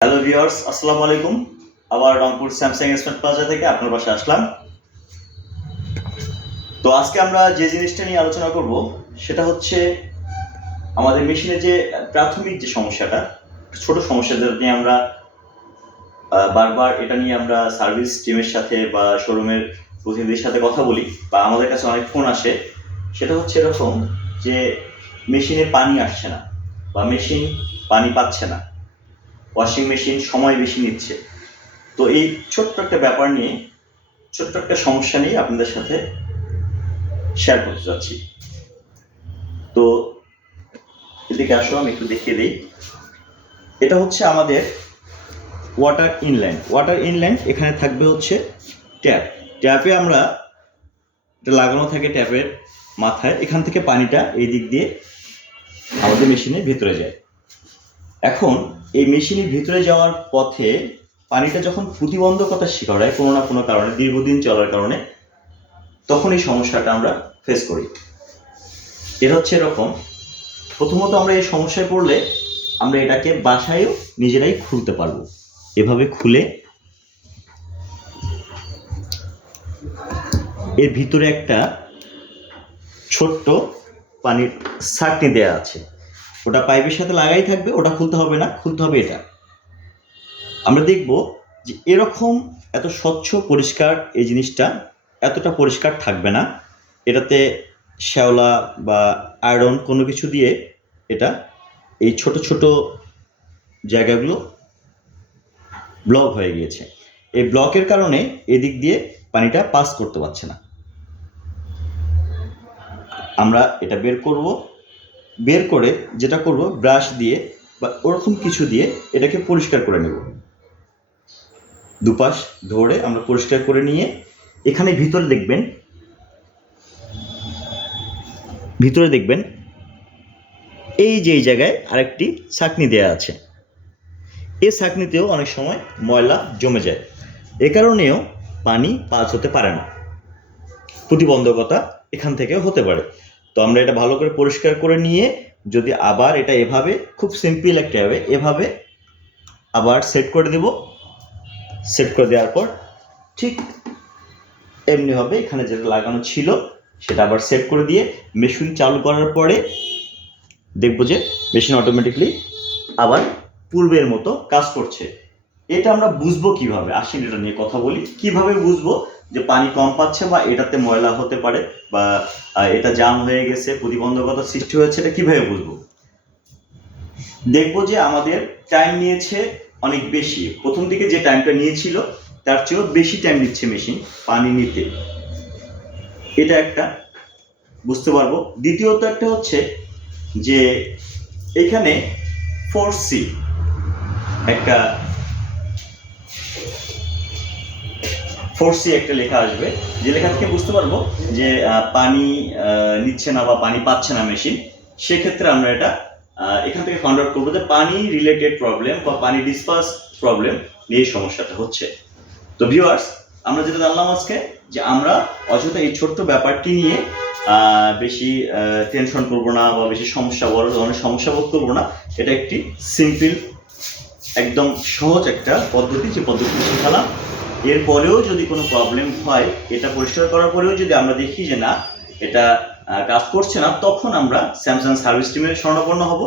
Hello viewers, আসসালামু আলাইকুম। আবার রংপুর স্যামসাং স্মার্ট প্লাজা থেকে আপনার পাশে আসলাম। তো আজকে আমরা যে জিনিসটা নিয়ে আলোচনা করব সেটা হচ্ছে আমাদের মেশিনে যে প্রাথমিক যে সমস্যাটা, ছোট সমস্যা যেটা নিয়ে আমরা বারবার এটা নিয়ে আমরা সার্ভিস টিমের সাথে বা শোরুমের প্রতিনিধির সাথে কথা বলি বা আমাদের কাছে অনেক ফোন আসে। সেটা হচ্ছে এরকম যে মেশিনে পানি আসছে না বা মেশিন পানি পাচ্ছে না, ওয়াশিং মেশিন সময় বেশি নিচ্ছে। তো এই ছোট্ট একটা ব্যাপার নিয়ে, ছোট্ট একটা সমস্যা নিয়ে আপনাদের সাথে শেয়ার করতে চাচ্ছি। তো এদিকে আসো, আমি একটু দেখিয়ে দিই। এটা হচ্ছে আমাদের ওয়াটার ইনল্যান্ড। ওয়াটার ইনল্যান্ড এখানে থাকবে হচ্ছে ট্যাপ। ট্যাপে আমরা এটা লাগানো থাকে ট্যাপের মাথায়, এখান থেকে পানিটা এই দিক দিয়ে আমাদের মেশিনের ভেতরে যায়। এখন এই মেশিনের ভিতরে যাওয়ার পথে পানিটা যখন প্রতিবন্ধকতার শিকার হয় কোনো না কোনো কারণে, দীর্ঘদিন চলার কারণে, তখন এই সমস্যাটা আমরা ফেস করি। এটা হচ্ছে এরকম, প্রথমত আমরা এই সমস্যায় পড়লে আমরা এটাকে বাসায়ও নিজেরাই খুলতে পারবো। এভাবে খুলে এর ভিতরে একটা ছোট্ট পানির ছাঁকনি দেওয়া আছে, ওটা পাইপের সাথে লাগাই থাকবে, ওটা খুলতে হবে না, খুলতে হবে এটা। আমরা দেখব যে এরকম এত স্বচ্ছ পরিষ্কার এই জিনিসটা এতটা পরিষ্কার থাকবে না। এটাতে শ্যাওলা বা আয়রন কোনো কিছু দিয়ে এটা এই ছোট ছোট জায়গাগুলো ব্লক হয়ে গিয়েছে। এই ব্লকের কারণে এদিক দিয়ে পানিটা পাস করতে পারছে না। আমরা এটা বের করব, বের করে যেটা করব ব্রাশ দিয়ে বা ওরকম কিছু দিয়ে এটাকে পরিষ্কার করে নেব। দুপাশ ধরে আমরা পরিষ্কার করে নিয়ে এখানে ভিতরে দেখবেন এই যে এই জায়গায় আরেকটি ছাঁকনি দেওয়া আছে। এই ছাঁকনিতেও অনেক সময় ময়লা জমে যায়, এ কারণেও পানি পাস হতে পারে না, প্রতিবন্ধকতা এখান থেকেও হতে পারে। তো আমরা এটা ভালো করে পরিষ্কার করে নিয়ে যদি আবার এটা এভাবে, খুব সিম্পল একটা এভাবে আবার সেট করে দেব। সেট করে দেওয়ার পর ঠিক এমনিভাবে এখানে যেটা লাগানো ছিল সেটা আবার সেট করে দিয়ে মেশিন চালু করার পরে দেখব যে মেশিন অটোমেটিকলি আবার পূর্বের মতো কাজ করছে। এটা আমরা বুঝবো কিভাবে? আসেন এটা নিয়ে কথা বলি। কিভাবে বুঝবো যে পানি কম পাচ্ছে বা এটাতে ময়লা হতে পারে বা এটা জাম হয়ে গেছে, প্রতিবন্ধকতা সৃষ্টি হয়েছে, এটা কিভাবে বুঝবো? দেখবো যে আমাদের টাইম নিয়েছে অনেক বেশি, প্রথম দিকে যে টাইমটা নিয়েছিল তার চেয়েও বেশি টাইম নিচ্ছে মেশিন পানি নিতে, এটা একটা বুঝতে পারবো। দ্বিতীয়ত একটা হচ্ছে যে এখানে 4C একটা 4C একটা লেখা আসবে, যে লেখা থেকে বুঝতে পারবো যে পানি নিচ্ছে না বা পানি পাচ্ছে না মেশিন। সেক্ষেত্রে আমরা এটা এখান থেকে ফাইন্ড আউট করবো যে পানি রিলেটেড প্রবলেম বা পানি ডিসপার্স প্রবলেম নিয়ে সমস্যাটা হচ্ছে। তো ভিউয়ার্স, আমরা যেটা জানলাম আজকে যে আমরা অযথা এই ছোট্ট ব্যাপারটি নিয়ে বেশি টেনশন করবো না বা বেশি বড় ধরনের সমস্যা বোধ করবো না। এটা একটি সিম্পল, একদম সহজ একটা পদ্ধতি, যে পদ্ধতি শেখালাম। এরপরেও যদি কোনো প্রবলেম হয়, এটা পরিষ্কার করার পরেও যদি আমরা দেখি যে না এটা কাজ করছে না, তখন আমরা স্যামসাং সার্ভিস টিমের শরণাপন্ন হব।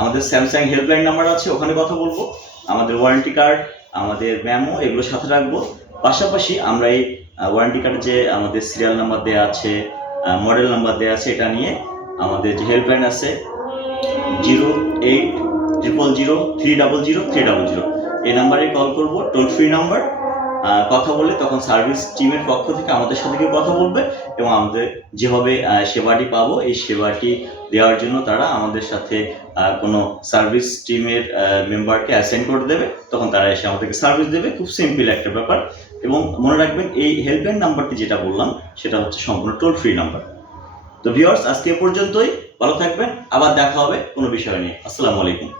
আমাদের স্যামসাং হেল্পলাইন নাম্বার আছে, ওখানে কথা বলবো। আমাদের ওয়ারেন্টি কার্ড, আমাদের মেমো এগুলো সাথে রাখবো। পাশাপাশি আমরা এই ওয়ারেন্টি কার্ডে যে আমাদের সিরিয়াল নাম্বার দেওয়া আছে, মডেল নাম্বার দেওয়া আছে, এটা নিয়ে আমাদের যে হেল্পলাইন আছে 08000300 এই নাম্বারে কল করবো, টোল ফ্রি নাম্বার। কথা বললে তখন সার্ভিস টিমের পক্ষ থেকে আমাদের সাথে কেউ কথা বলবে এবং আমাদের যেভাবে সেবাটি পাবো এই সেবাটি দেওয়ার জন্য তারা আমাদের সাথে কোনো সার্ভিস টিমের মেম্বারকে অ্যাসাইন করে দেবে, তখন তারা এসে আমাদেরকে সার্ভিস দেবে। খুব সিম্পল একটা ব্যাপার। এবং মনে রাখবেন এই হেল্পলাইন নাম্বারটি যেটা বললাম সেটা হচ্ছে সম্পূর্ণ টোল ফ্রি নাম্বার। তো ভিউয়ার্স, আজকে এ পর্যন্তই। ভালো থাকবেন, আবার দেখা হবে কোনো বিষয় নিয়ে। আসসালামু আলাইকুম।